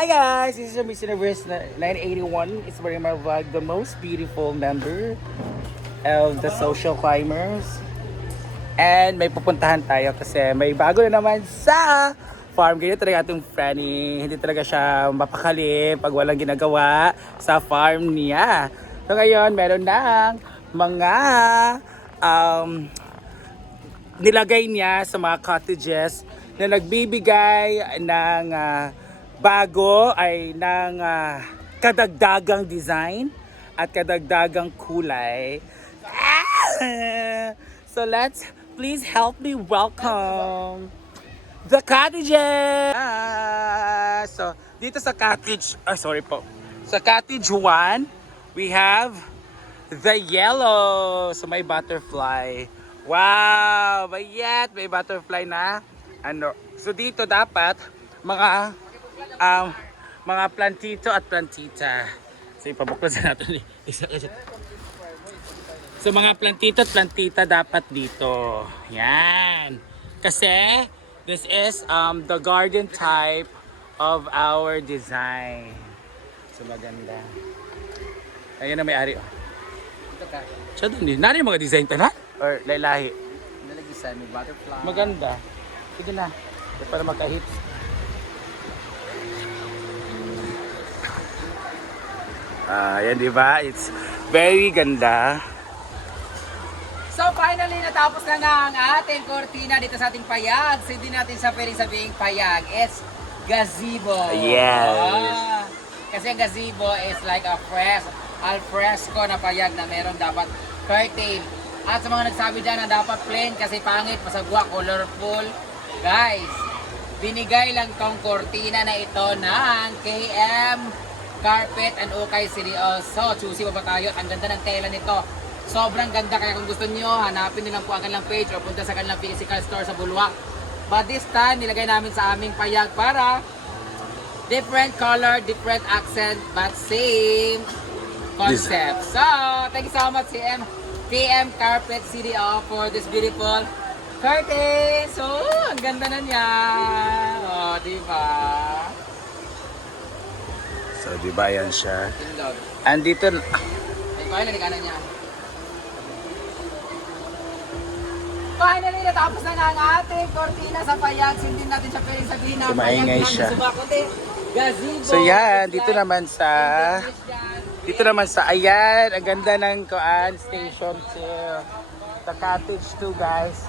Hi guys, this is your Miss Universe 981. It's very my vlog, the most beautiful member of the social climbers. And may pupuntahan tayo kasi may bago na naman sa farm. Ganyan talaga itong Franny. Hindi talaga siya mapakali pag walang ginagawa sa farm niya. So ngayon, meron ng mga nilagay niya sa mga cottages na nagbibigay ng bago ay ng kadagdagang design at kadagdagang kulay. So let's please help me welcome the cottages. So dito sa cottage, sa cottage 1, we have the yellow. So may butterfly. Wow! May butterfly na. So dito dapat mga plantito at plantita. So ipabuklasan natin isa. So mga plantito at plantita dapat dito. Yan. Kasi this is the garden type of our design. So maganda. Ayun na may-ari. Ito ka. So doon din. Nari mga design tanan? Or laylahi? Nalagisan, may butterfly. Maganda. Sige na. Para magka-hits. Yan diba? It's very ganda. So finally, natapos na nga ang ating kortina dito sa ating payag. So hindi natin siya pwedeng sabihing payag. It's gazebo. Yes. Kasi gazebo is like a al fresco na payag na meron dapat curtain. At sa mga nagsabi dyan na dapat plain kasi pangit, masagwa, colorful. Guys, binigay lang tong kortina na ito ng KM Carpet and Ukay Seryoso. Choosy pa ba tayo? Ang ganda ng tela nito. Sobrang ganda, kaya kung gusto nyo, hanapin nyo lang po ang kanilang page o punta sa kanilang physical store sa Bulwak. But this time, nilagay namin sa aming payag para different color, different accent, but same concept. So, thank you so much KM Carpet CDO for this beautiful curtain. So, ang ganda na niya. Oh, diba? So diba yan siya? Tindog. Andito Ay, finally, kanan niya. Finally, natapos na nga ang ating kortina sa payag. Hindi natin siya pwedeng sabihin na So, maingay lang siya. na suba, kundi gazebo. So yan, It's dito like naman sa ayan, ang ganda ng station 2. The cottage 2 guys.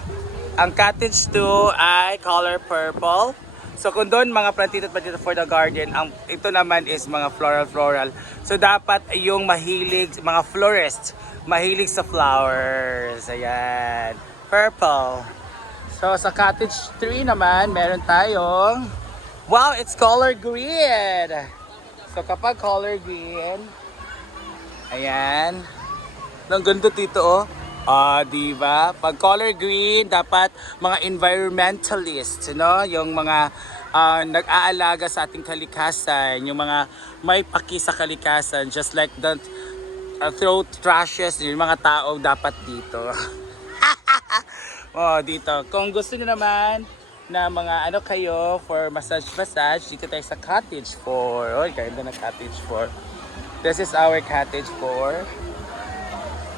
Ang cottage 2 ay color purple. So kung doon mga plantito at plantito for the garden, ito naman is mga floral. So dapat yung mahilig, mga florists, mahilig sa flowers. Ayan, purple. So sa cottage 3 naman, meron tayong, wow, it's color green. So kapag color green, ayan. Ang ganda dito oh. Diba? Pag color green, dapat mga environmentalist, no? Yung mga nag-aalaga sa ating kalikasan, yung mga may paki sa kalikasan, just like don't throw trashes, yung mga tao dapat dito. Dito. Kung gusto niyo naman na mga kayo for massage, dito tayo sa cottage 4. Ganda na cottage 4. This is our cottage 4.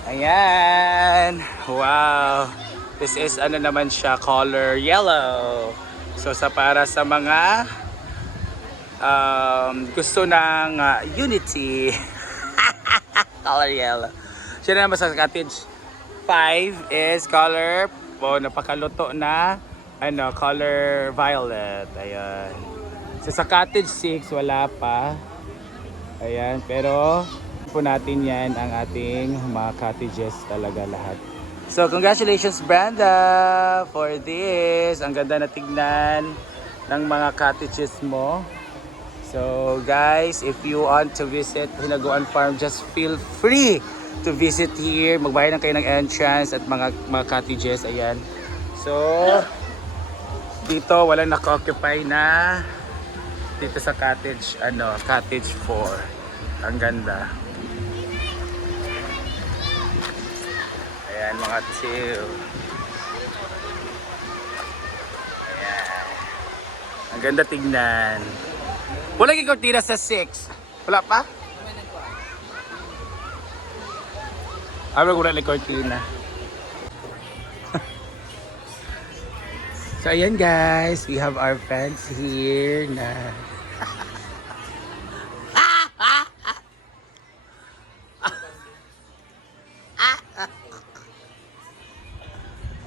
Ayan. Wow. This is naman siya, color yellow. So para sa mga gusto ng unity. Color yellow. Siya naman sa cottage 5 is color napakaluto na color violet. Ayan. So sa cottage 6 wala pa. Ayan, pero po natin yan ang ating mga cottages talaga lahat. So congratulations Brenda for this. Ang ganda na tignan ng mga cottages mo. So guys, if you want to visit Hinaguan Farm, just feel free to visit here. Magbayad lang kayo ng entrance at mga cottages. Ayan. So dito walang naka-occupy na dito sa cottage cottage 4. Ang ganda. Ayan mga chill. Ayan. Ang ganda tignan. Wala yung kortina sa 6. Wala pa? Abra ko na yung kortina. So ayan guys, we have our friends here na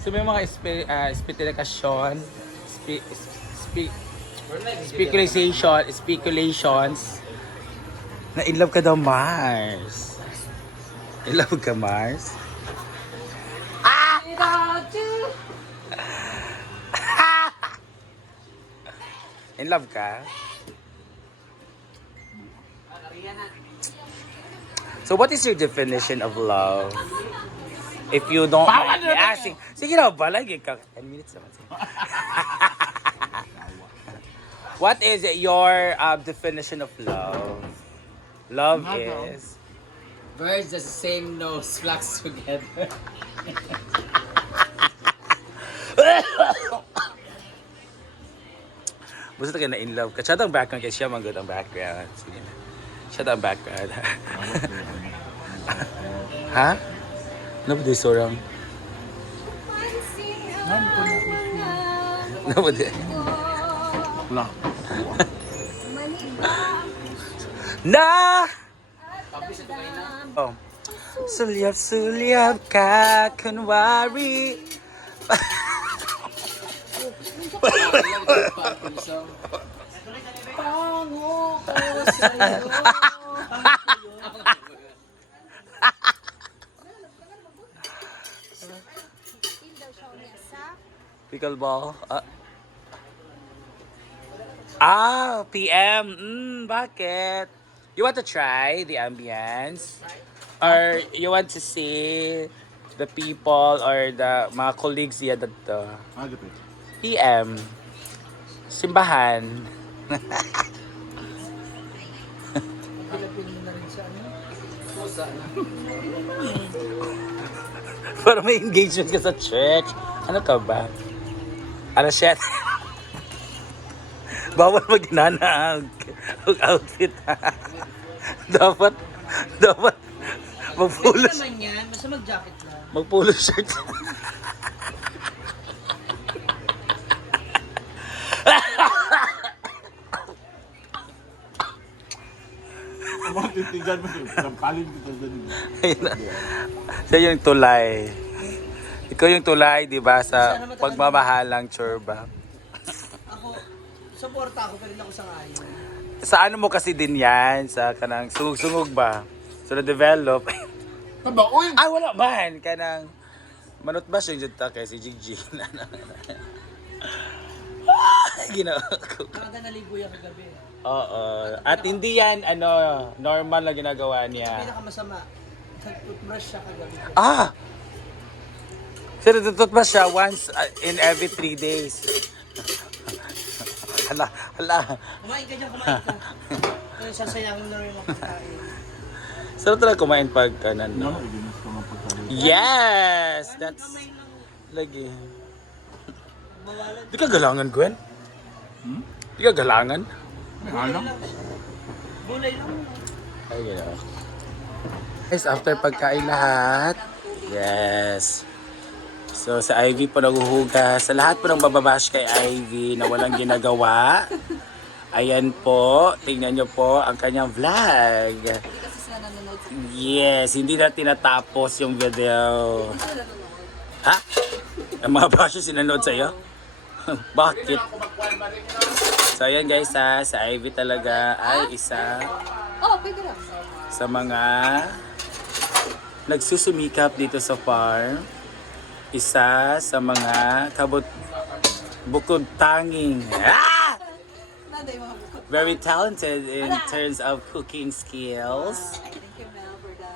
so may mga speculations na in love ka daw, Mars. In love ka, Mars? In love ka? So what is your definition of love? If you don't mind me asking. Sige na ba? Lagi ka. 10 minutes naman. What is your definition of love? Love is... Birds the same nose flocks together. Basta ka na in love ka. Siya ang background kasi siya mag-good ang background. Sige na. Siya ang background. Ha? Ano ba di sorang? Ano ba di? Wala. Na! Oh. Sulyap-sulyap ka, kunwari. Pango ko sa'yo. Pickleball. PM. Bakit? You want to try the ambience? Or you want to see the people or the mga colleagues here that Agapit. PM? Simbahan. Para may engagement ka sa church. Ano ka ba? Ano shit? Bawal magnana ang outfit. dapat mag-polo naman yan, basta mag-jacket lang. mag-polo shirt. Mga titigan mo, sampalin kita dyan. Ayun na. Siya yung tulay. Ikaw yung tulay, di ba, sa pagmamahalang churba. Ako, suporta ako, pero hindi ako sangayon. Sa ano mo kasi din yan? Sa kanang sungog-sungog ba? So na-develop. Taba, uy! Ay, wala man. Kanang manot ba siya yung ta kay si Jigjig? Ginawa ko. Nakada naligo yan kagabi. Oo. At hindi yan, normal na ginagawa niya. Pinakamasama, nag-toothbrush siya kagabi. Ah! Sir, tutut ba siya once in every 3 days? Hala. Kumain ka dyan, kumain ka. Pero sasayangin na rin ang pagkain. Sarap talaga kumain pag kanan, no? Ano, idinas ko ng pagkalit. Yes! That's... Kamay lang, Lagi. mawalan. Di ka galangan, Gwen? Di ka galangan? May halang. Gulay lang. Ay, gano'n. Guys, after pagkain lahat, yes. So, sa Ivy po naghuhugas. Sa lahat po ng bababash kay Ivy na walang ginagawa. Ayan po, tingnan nyo po ang kanyang vlog. Yes, hindi na tinatapos yung video. Ha? Ang mga bashes sinanood sa'yo? Bakit? So, ayan guys ha, sa Ivy talaga ay isa sa mga nagsusumikap dito sa farm. Isa sa mga bukod tanging. Very talented in terms of cooking skills.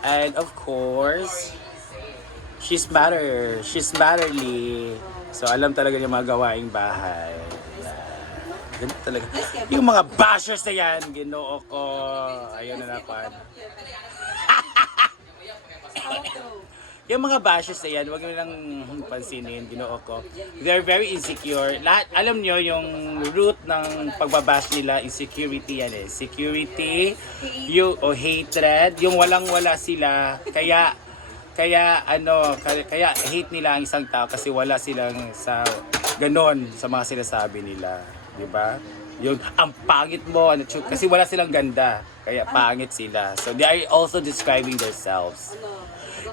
And of course, she's matterly. So alam talaga niya mga gawaing bahay. Ganun talaga. Yung mga bashers na yan, ginoo ko. Ayun na napan. yung mga bashes na yan, huwag nyo lang pansinin, ginoo ko. They're very insecure. Lahat, alam nyo, yung root ng pagbabash nila, insecurity yan eh. Security, o hatred, yung walang-wala sila. Kaya hate nila ang isang tao kasi wala silang sa ganon sa mga sinasabi nila. Di ba? Yung ang pangit mo, kasi wala silang ganda. Kaya pangit sila. So they are also describing themselves.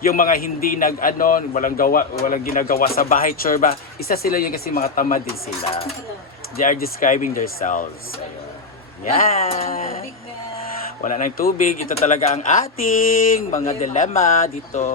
Yung mga hindi walang ginagawa sa bahay, churba, isa sila yun kasi mga tamad din sila. They are describing themselves. Ayun. Yeah. Wala nang tubig. Ito talaga ang ating mga dilemma dito.